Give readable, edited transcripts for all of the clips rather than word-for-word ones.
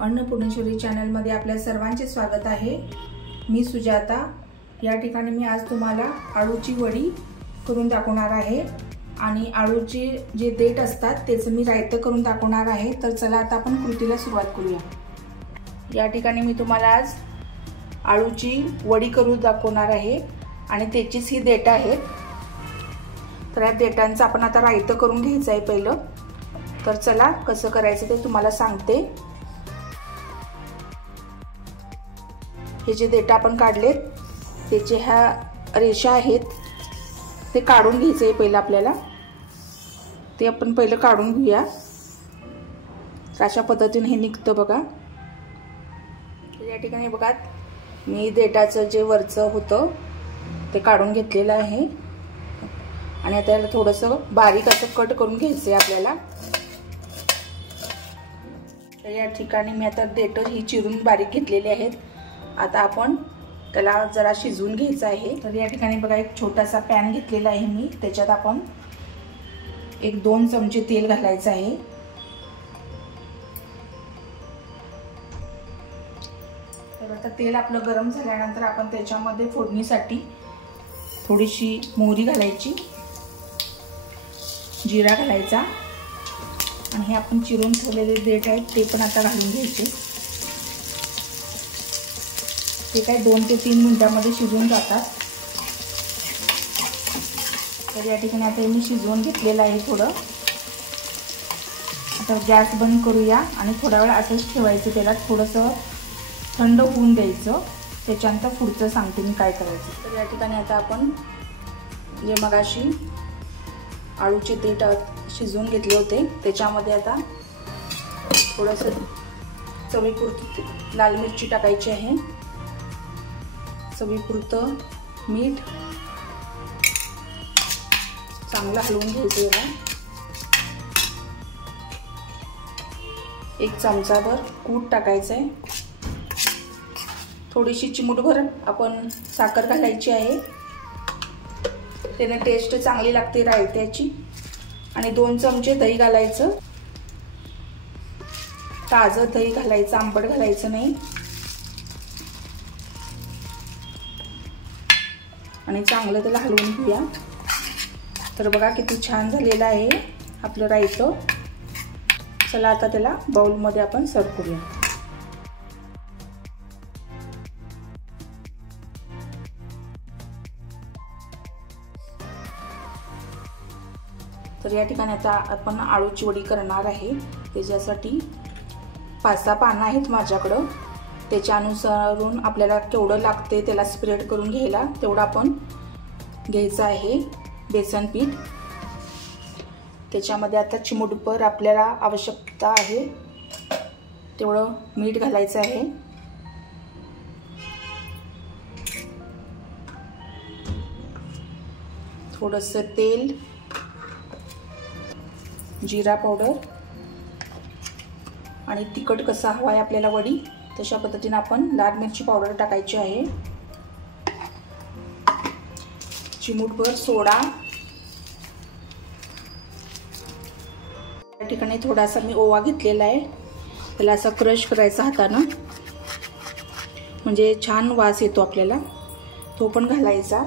अन्नपूर्णेश्वरी चॅनलमध्ये आपल्या सर्वांचे स्वागत आहे। मी सुजाता। या ठिकाणी मी आज तुम्हाला आळूची वडी करून दाखवणार आहे आणि आळूचे जे देठ असतात त्याचं मी रायतं करून दाखवणार आहे। तर चला आता आपण कृतीला सुरुवात करूया। या ठिकाणी मी तुम्हाला आज आळूची वडी करून दाखवणार आहे आणि त्याचीच ही देठ आहेत। तर या देठांचं आपण आता रायतं करून घ्यायचं आहे पहिलं। तर चला कसं करायचं ते तुम्हाला सांगते। हे जे देठ आपण काढलेत त्याचे ह्या रेषा आहेत ते काढून घ्यायचे आहे पहिलं आपल्याला। ते आपण पहिलं काढून घेऊया। अशा पद्धतीने हे निघतं बघा। या ठिकाणी बघा मी देठाचं जे वरचं होतं ते काढून घेतलेलं आहे आणि आता याला थोडंसं बारीक असं कट करून घ्यायचं आहे आपल्याला। तर या ठिकाणी मी आता देठ ही चिरून बारीक घेतलेली आहेत। आता आपण त्याला जरा शिजवून घ्यायचं आहे। तर या ठिकाणी बघा एक छोटासा पॅन घेतलेला आहे मी। त्याच्यात आपण 1-2 चमचे तेल घालायचं आहे। तर आता तेल आपलं गरम झाल्यानंतर आपण त्याच्यामध्ये फोडणीसाठी थोडीशी मोहरी घालायची, जिरा घालायचा आणि हे आपण चिरून ठेवलेले देठ आहेत ते पण आता घालून घ्यायचे। ते काय 2 ते 3 मिनिटांमध्ये शिजून जातात। तर या ठिकाणी आता मी शिजवून घेतलेलं आहे थोडं। आता गॅस बंद करूया आणि थोडा वेळ असंच ठेवायचं, त्याला थोडंसं थंड होऊन द्यायचं। त्याच्यानंतर पुढचं सांगते मी काय करायचं। तर या ठिकाणी आता आपण जे मगाशी आळूचे देठ शिजवून घेतले होते त्याच्यामध्ये आता थोडंसं चवीपुरती लाल मिरची टाकायची आहे, चवीपुरतं मीठ, चांगलं हलवून घ्यायचं याला। 1 चमचाभर कूट टाकायचं आहे, थोडीशी चिमूटभर आपण साखर घालायची आहे, त्याने टेस्ट चांगली लागते रायत्याची। आणि 2 चमचे दही घालायचं, ताजं दही घालायचं, आंबट घालायचं नाही। आणि चांगलं त्याला हलवून घेऊया। तर बघा किती छान झालेलं आहे आपलं रायतं। चला आता त्याला बाउलमध्ये आपण सर्व करूया। तर या ठिकाणी आता आपण आळूची वडी करणार आहे। त्याच्यासाठी 5-6 पानं आहेत माझ्याकडं। त्याच्या अनुसारून आपल्याला केवढं लागते त्याला स्प्रेड करून घ्यायला तेवढं आपण घ्यायचं आहे बेसन पीठ। त्याच्यामध्ये आता चिमूटभर आपल्याला आवश्यकता आहे तेवढं मीठ घालायचं आहे। थोडंसं तेल, जिरा पावडर आणि तिखट कसा हवा आहे आपल्याला वडी तशा पद्धतीने आपण लाल मिरची पावडर टाकायची आहे, चिमूटभर सोडा। या ठिकाणी थोडासा मी ओवा घेतलेला आहे, त्याला असं क्रश करायचा हातानं म्हणजे छान वास येतो आपल्याला, तो पण घालायचा।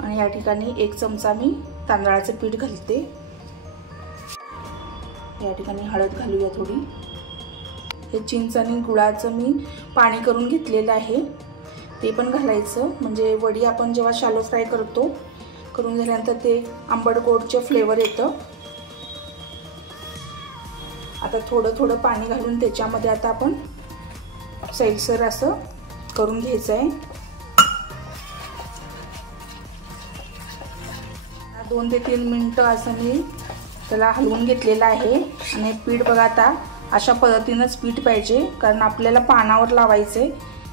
आणि या ठिकाणी 1 चमचा मी तांदळाचं पीठ घालते। या ठिकाणी हळद घालूया थोडी। हे चिंच आणि गुळाचं मी पाणी करून घेतलेलं आहे ते पण घालायचं, म्हणजे वडी आपण जेव्हा शॅलो फ्राय करतो करून झाल्यानंतर ते आंबट गोडचे फ्लेवर येतं। आता थोडं पाणी घालून त्याच्यामध्ये आता आपण सैलसर असं करून घ्यायचं आहे। 2 ते 3 मिनिटं असं मी त्याला हलवून घेतलेलं आहे। आणि पीठ बघा आता अशा पद्धतीनंच पीठ पाहिजे, कारण आपल्याला पानावर लावायचे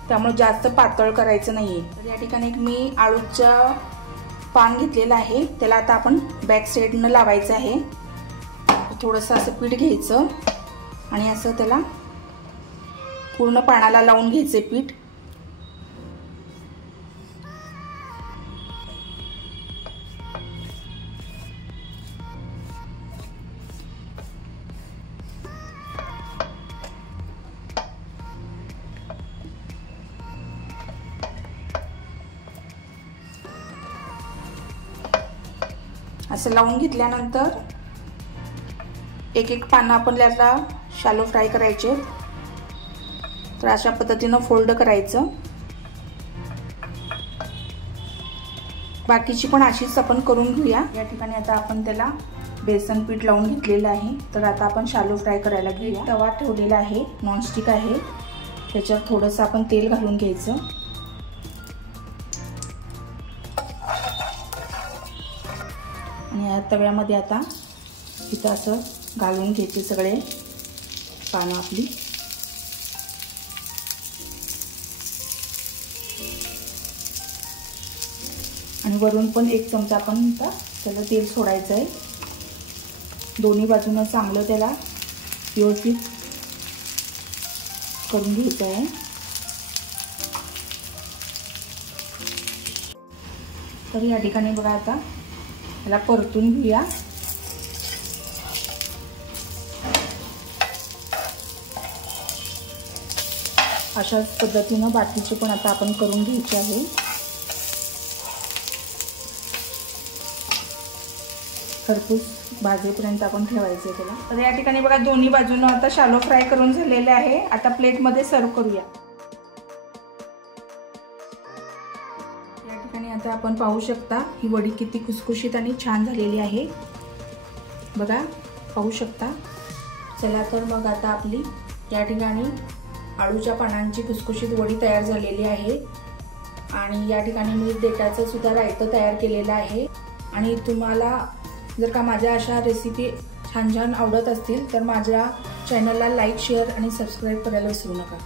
त्यामुळे जास्त पातळ करायचं नाहीये। तर या ठिकाणी मी आळूचं पान घेतलेलं आहे, त्याला आता आपण बॅक साईडनं लावायचं आहे। थोडंसं असं पीठ घ्यायचं आणि असं त्याला पूर्ण पानाला लावून घ्यायचे पीठ। असं लावून घेतल्यानंतर एक एक पानं आपण त्याला शॅलो फ्राय करायचे। तर अशा पद्धतीनं फोल्ड करायचं। बाकीची पण अशीच आपण करून घेऊया। या ठिकाणी आता आपण त्याला बेसन पीठ लावून घेतलेलं आहे। तर आता आपण शॅलो फ्राय करायला घेऊया। तवा ठेवलेला आहे, नॉनस्टिक आहे, त्याच्यावर थोडंसं आपण तेल घालून घ्यायचं आणि या तव्यामध्ये आता इथं असं घालून घ्यायचे सगळे पानं आपली। आणि वरून पण एक चमचा आपण त्याला तेल सोडायचं आहे। दोन्ही बाजूनं चांगलं त्याला व्यवस्थित करून घ्यायचं आहे। तर या ठिकाणी बघा आता याला परतून घेऊया। अशाच पद्धतीनं बाकीचे पण आता आपण करून घ्यायचे आहे। खरपूस भाजेपर्यंत आपण ठेवायचे त्याला। तर या ठिकाणी बघा दोन्ही बाजूनं आता शॅलो फ्राय करून झालेले आहे। आता प्लेटमध्ये सर्व करूया। या ठिकाणी आता आपण पाहू शकता ही वडी किती खुसखुशीत आणि छान झालेली आहे, बघा पाहू शकता। चला तर मग आता आपली या ठिकाणी आळूच्या पानांची खुसखुशीत वडी तयार झालेली आहे। आणि या ठिकाणी मी देठाचं सुद्धा रायतं तयार केलेलं आहे। आणि तुम्हाला जर का माझ्या अशा रेसिपी छान छान आवडत असतील तर माझ्या चॅनलला लाईक, शेअर आणि सबस्क्राईब करायला विसरू नका।